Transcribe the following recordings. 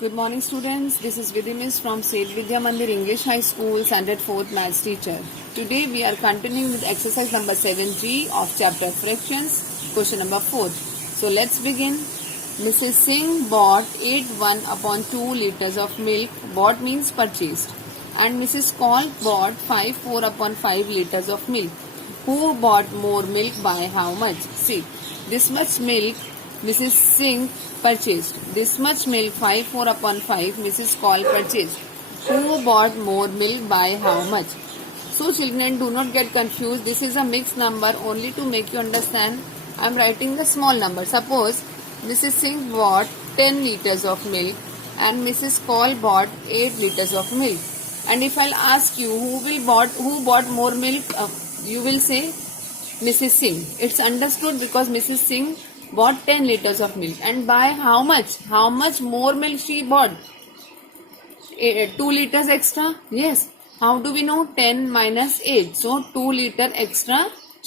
Good morning, students. This is Vidhi Miss from Seth Vidya Mandir English High School, Standard 4th Maths teacher. Today we are continuing with exercise number 7G of chapter fractions, question number 4. So let's begin. Mrs. Singh bought 8(1)/2 liters of milk. Bought means purchased. And Mrs. Kaul bought 5(4)/5 liters of milk. Who bought more milk by how much? See, this much milk Mrs. Singh purchased. This much milk 5(4)/5 Mrs. Kaul purchased. Who bought more milk by how much? So children, do not get confused. This is a mixed number. Only to make you understand, I am writing the small number. Suppose Mrs. Singh bought 10 liters of milk and Mrs. Kaul bought 8 liters of milk. And if I'll ask you who bought more milk, you will say Mrs. Singh. It's understood because Mrs. Singh bought 10 liters of milk. And by how much? How much more milk she bought? 2 liters extra? Yes. How do we know? 10 minus 8. So 2 liter extra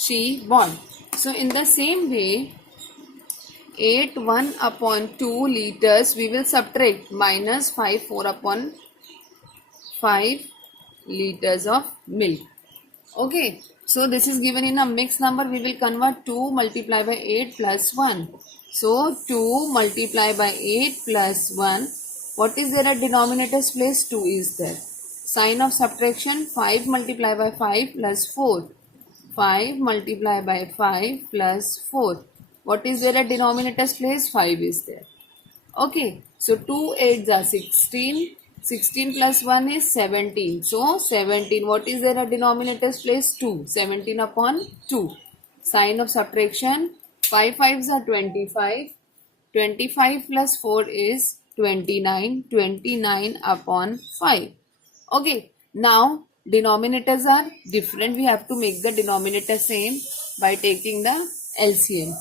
she bought. So in the same way, 8(1)/2 liters we will subtract minus 5(4)/5 liters of milk. Okay. So this is given in a mixed number. We will convert 2 multiplied by 8 plus 1. So 2 multiplied by 8 plus 1. What is there at denominator's place? 2 is there. Sign of subtraction, 5 multiplied by 5 plus 4. 5 multiplied by 5 plus 4. What is there at denominator's place? 5 is there. Okay. So 2 8s are 16. 16 plus 1 is 17. So 17. What is there at denominator's place? 2. 17/2. Sign of subtraction. 5 5s are 25. 25 plus 4 is 29. 29/5. Okay. Now denominators are different. We have to make the denominator same by taking the LCM.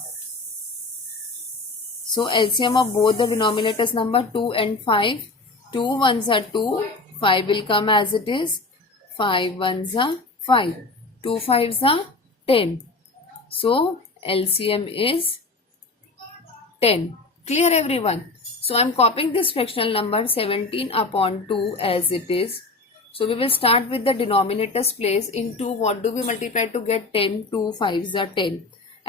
So LCM of both the denominators number 2 and 5. 2 ones are 2, 5 will come as it is, 5 ones are 5, 2 5s are 10. So LCM is 10. Clear everyone? So I am copying this fractional number 17/2 as it is. So we will start with the denominator's place. In 2, what do we multiply to get 10? 2 5s are 10.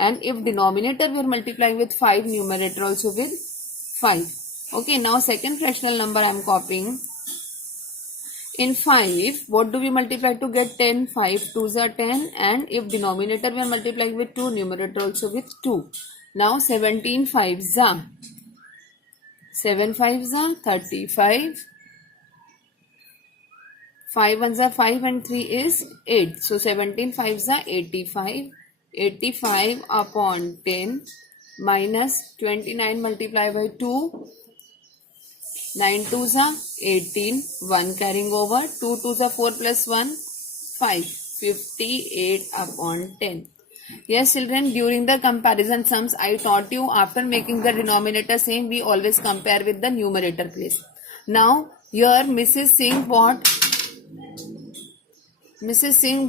And if denominator we are multiplying with 5, numerator also with 5. Okay, now second fractional number I am copying. In 5, what do we multiply to get 10? 5 2s are 10, and if denominator we are multiplying with 2, numerator also with 2. Now 17 5s are 7 5s are 35. 5 ones are 5 and 3 is 8. So 17 5s are 85. 85/10 minus 29 multiplied by 2. 9 2s are 18. 1 carrying over. 2 2s are 4 plus 1. 5. 58/10. Yes, children, during the comparison sums, I taught you after making the denominator same, we always compare with the numerator place. Now, here Mrs. Singh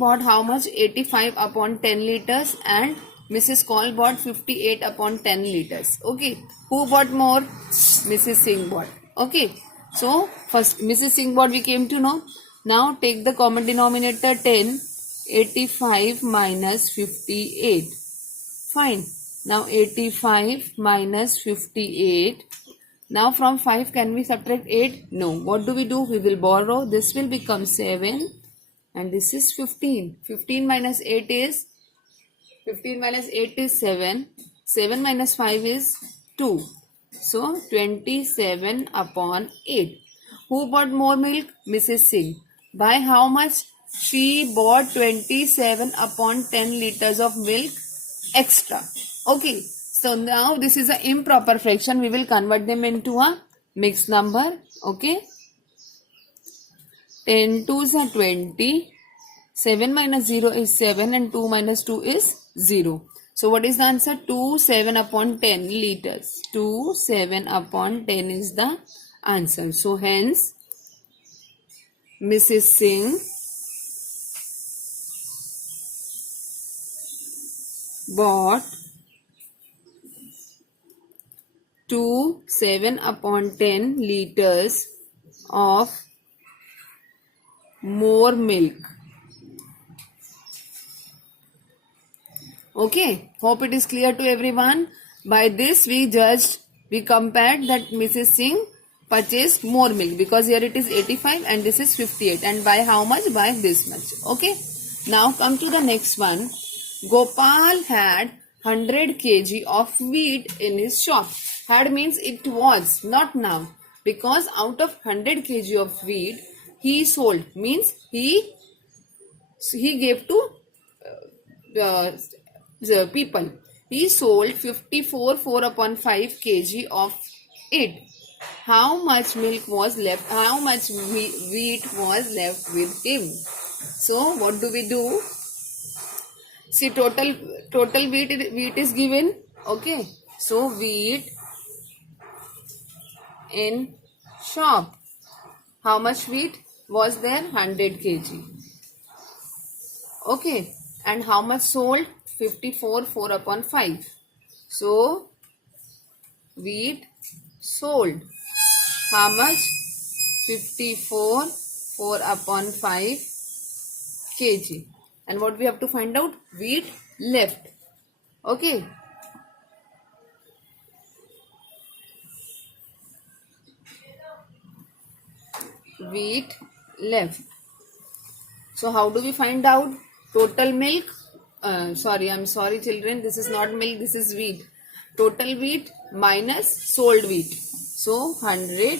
bought how much? 85/10 liters and Mrs. Kaul bought 58/10 liters. Okay. Who bought more? Mrs. Singh bought. Okay. So, first Mrs. Singh bought we came to know. Now, take the common denominator 10. 85 minus 58. Fine. Now, 85 minus 58. Now, from 5 can we subtract 8? No. What do? We will borrow. This will become 7. And this is 15. 15 minus 8 is 7. 7 minus 5 is 2. So 27/8. Who bought more milk? Mrs. Singh. By how much? She bought 27/10 liters of milk extra. Okay. So now this is an improper fraction. We will convert them into a mixed number. Okay. 10 2s are 20. 7 minus 0 is 7 and 2 minus 2 is 0. So what is the answer? 27/10 liters. 27/10 is the answer. So hence Mrs. Singh bought to 7 upon 10 liters of more milk. Okay, hope it is clear to everyone. By this we compared that Mrs. Singh purchased more milk, because here it is 85 and this is 58, and by how much? By this much. Okay, now come to the next one. Gopal had 100 kg of wheat in his shop. Had means it was, not now, because out of 100 kg of wheat he sold, means he gave to the people. He sold 54 4 upon 5 kg of it. How much milk was left? How much wheat was left with him? So what do we do? See, total wheat is given. Okay, so wheat in shop. How much wheat was there? 100 kg. Okay, and how much sold? 54 4 upon 5. So wheat sold. How much? 54 4 upon 5 kg. And what we have to find out? Wheat left. Okay. Wheat left. So how do we find out? Total milk. I'm sorry children. This is not milk. This is wheat. Total wheat minus sold wheat. So 100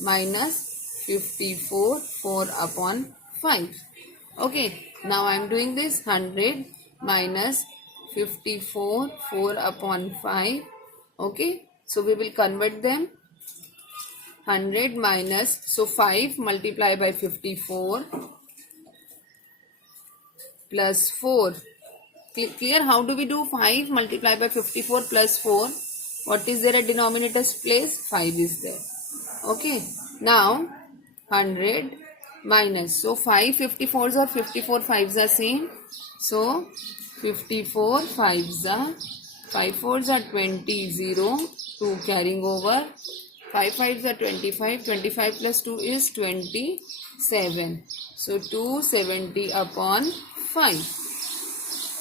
minus 54 4 upon 5. Okay. Now I am doing this. 100 minus 54 4 upon 5. Okay. So we will convert them. 100 minus, so 5 multiplied by 54 plus 4. Clear? How do we do 5 multiplied by 54 plus 4? What is there at denominator's place? 5 is there. Okay. Now 100 minus, so 5 54s or 54 5s are same. So 54 5s are 5 4s are 20, 0, 2 carrying over. 5 5s are 25. 25 plus 2 is 27. So 270 upon 5.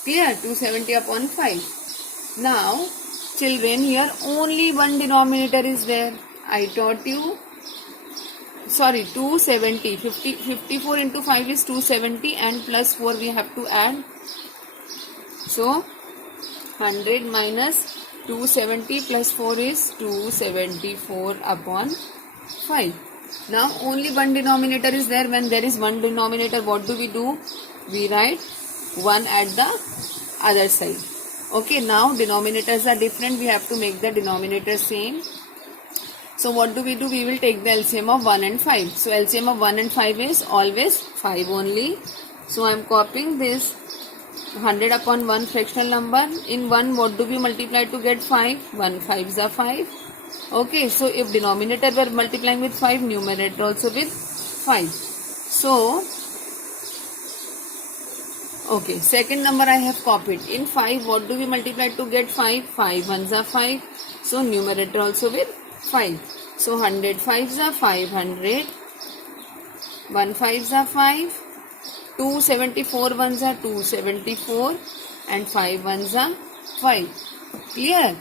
Clear? 270 upon 5. Now, children, here only one denominator is there. I taught you. Sorry, 270. 54 into 5 is 270, and plus 4 we have to add. So 100 minus 270 plus 4 is 274 upon 5. Now only one denominator is there. When there is one denominator, what do? We write 1 at the other side. Okay, now denominators are different. We have to make the denominator same. So what do? We will take the LCM of 1 and 5. So LCM of 1 and 5 is always 5 only. So I am copying this 100 upon 1 fractional number. In 1, what do we multiply to get 5? 1 5s are 5. Okay, so if denominator were multiplying with 5, numerator also with 5. So, okay, second number I have copied. In 5, what do we multiply to get 5? 5 1s are 5. So, numerator also with 5. So, 100 5s are 500. 1 5s are 5. 274 ones are 274, and 5 ones are 5. Clear?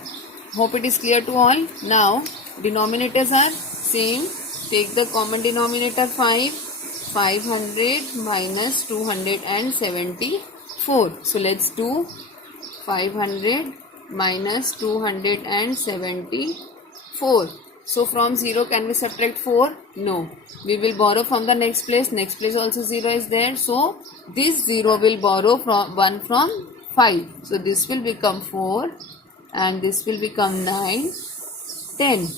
Hope it is clear to all. Now denominators are same. Take the common denominator 5. 500 minus 274. So let's do 500 minus 274. So from 0 can we subtract 4? No. We will borrow from the next place. Next place also 0 is there. So this 0 will borrow from 1 from 5. So this will become 4 and this will become 9, 10.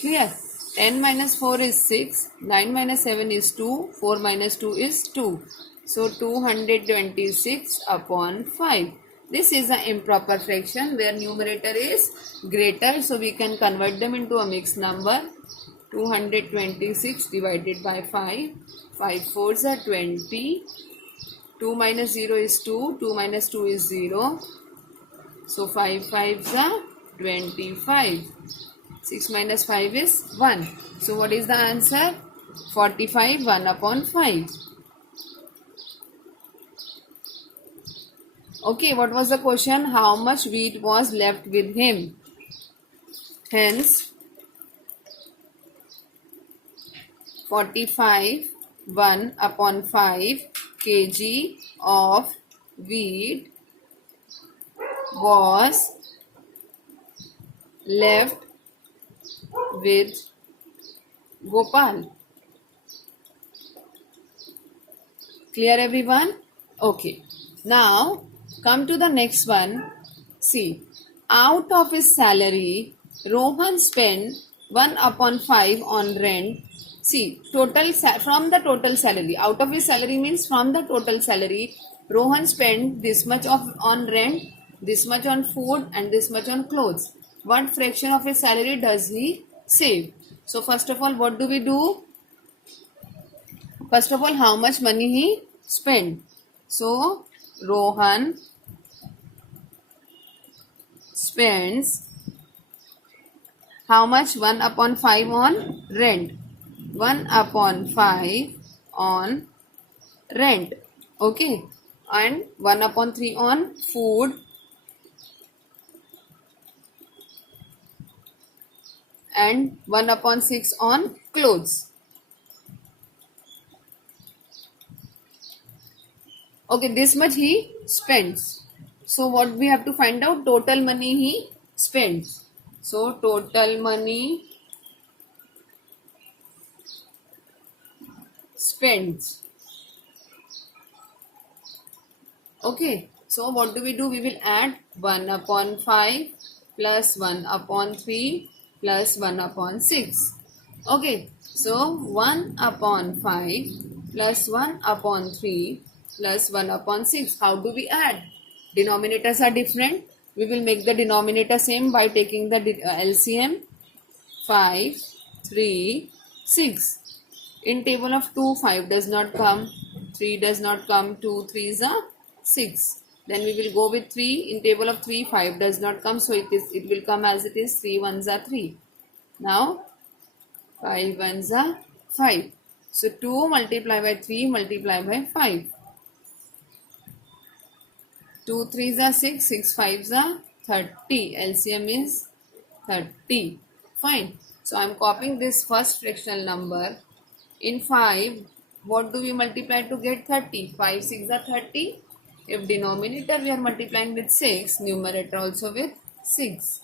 Clear? 10 minus 4 is 6. 9 minus 7 is 2. 4 minus 2 is 2. So 226 upon 5. This is an improper fraction where numerator is greater, so we can convert them into a mixed number. 226 divided by 5. 5 4s are 20. 2 minus 0 is 2. 2 minus 2 is 0. So 5 5s are 25. 6 minus 5 is 1. So what is the answer? 45, 1 upon 5. Okay, what was the question? How much wheat was left with him? Hence, 45, 1 upon 5 kg of wheat was left with Gopal. Clear everyone? Okay. Now come to the next one. See, out of his salary, Rohan spent 1 upon 5 on rent. See, from the total salary. Out of his salary means from the total salary, Rohan spent this much on rent, this much on food, and this much on clothes. What fraction of his salary does he save? So first of all, what do we do? First of all, how much money he spent? So Rohan spends how much? 1 upon 5 on rent. 1 upon 5 on rent. Okay. And 1 upon 3 on food. And 1 upon 6 on clothes. Okay, this much he spends. So what we have to find out? Total money he spends. So total money spends. Okay, so what do? We will add 1 upon 5 plus 1 upon 3 plus 1 upon 6. Okay, so 1 upon 5 plus 1 upon 3 plus 1 upon 6. How do we add? Denominators are different. We will make the denominator same by taking the LCM. 5, 3, 6. In table of 2, 5 does not come. 3 does not come. 2 3s are 6. Then we will go with 3. In table of 3, 5 does not come. So it will come as it is. 3 1s are 3. Now 5 1s are 5. So 2 multiplied by 3 multiplied by 5. 2 3s are 6. 6 5s are 30. LCM is 30. Fine. So I am copying this first fractional number. In 5, what do we multiply to get 30? 5 6 are 30. If denominator we are multiplying with 6, numerator also with 6.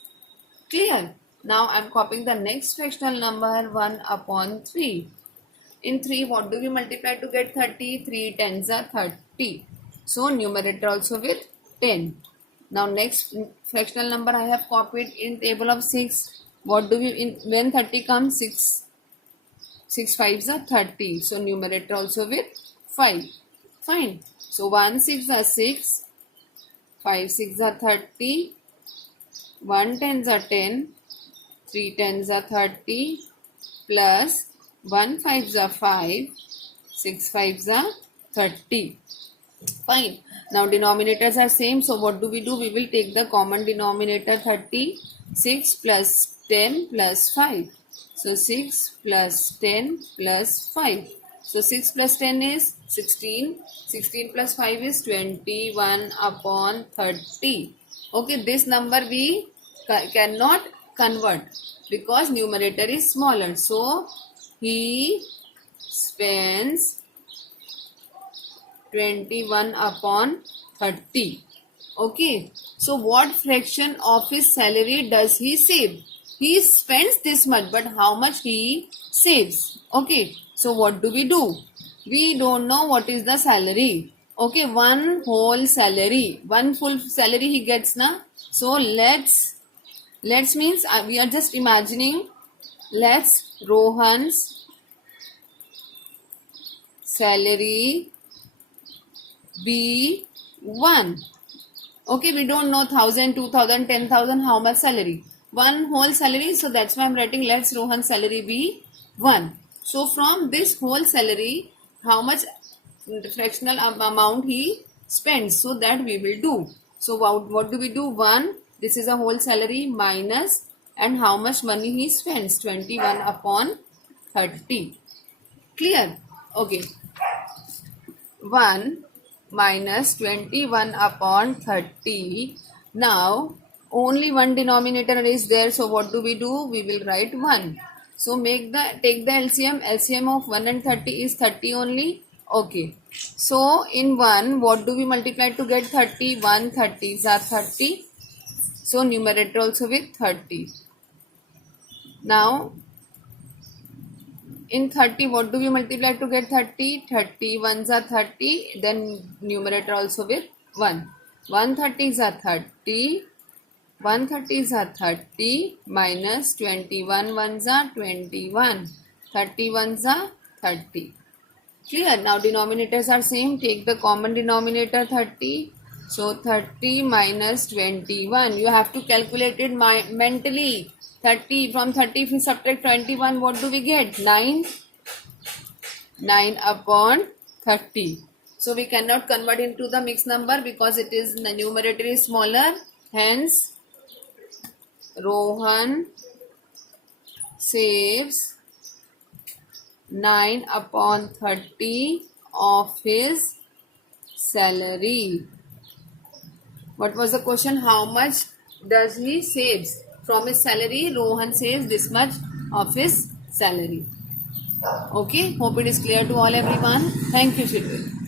Clear? Now I am copying the next fractional number 1 upon 3. In 3, what do we multiply to get 30? 3 10s are 30. So numerator also with 10. Now next fractional number I have copied in table of 6. What do we, when 30 comes, 6 5s are 30. So numerator also with 5. Fine. So 1 6 are 6. 5 6 are 30. 1 10s are 10. 3 10s are 30. Plus 1 5s are 5. 6 5s are 30. Fine. Now denominators are same. So what do? We will take the common denominator 30. 6 plus 10 plus 5. So 6 plus 10 plus 5. So 6 plus 10 is 16. 16 plus 5 is 21 upon 30. Okay, this number we cannot convert because numerator is smaller. So he spends 21 upon 30. Okay. So what fraction of his salary does he save? He spends this much, but how much he saves? Okay. So what do? We don't know what is the salary. Okay. One whole salary. One full salary he gets na. So let's means we are just imagining. Let's Rohan's salary be 1. Okay, we don't know 1,000, 2,000, 10,000 how much salary. One whole salary, so that's why I'm writing let's Rohan's salary be 1. So from this whole salary, how much fractional amount he spends, so that we will do. So what do? 1, this is a whole salary minus and how much money he spends. 21 upon 30. Clear? Okay. 1 minus 21 upon 30. Now, only one denominator is there. So, what do? We will write 1. So, take the LCM. LCM of 1 and 30 is 30 only. Okay. So, in 1, what do we multiply to get 30? 1 30s are 30. So, numerator also with 30. Now, in 30, what do we multiply to get 30? 30 ones are 30. Then numerator also with 1. 130s are 30. 130s are 30 minus 21 ones are 21. 30 ones are 30. Clear? Now denominators are same. Take the common denominator 30. So 30 minus 21. You have to calculate it mentally. 30 from 30 if we subtract 21, what do we get? 9. 9 upon 30. So we cannot convert into the mixed number because it is the numerator is smaller. Hence, Rohan saves 9 upon 30 of his salary. What was the question? How much does he saves? From his salary, Rohan saves this much of his salary. Okay, hope it is clear to all everyone. Thank you, children.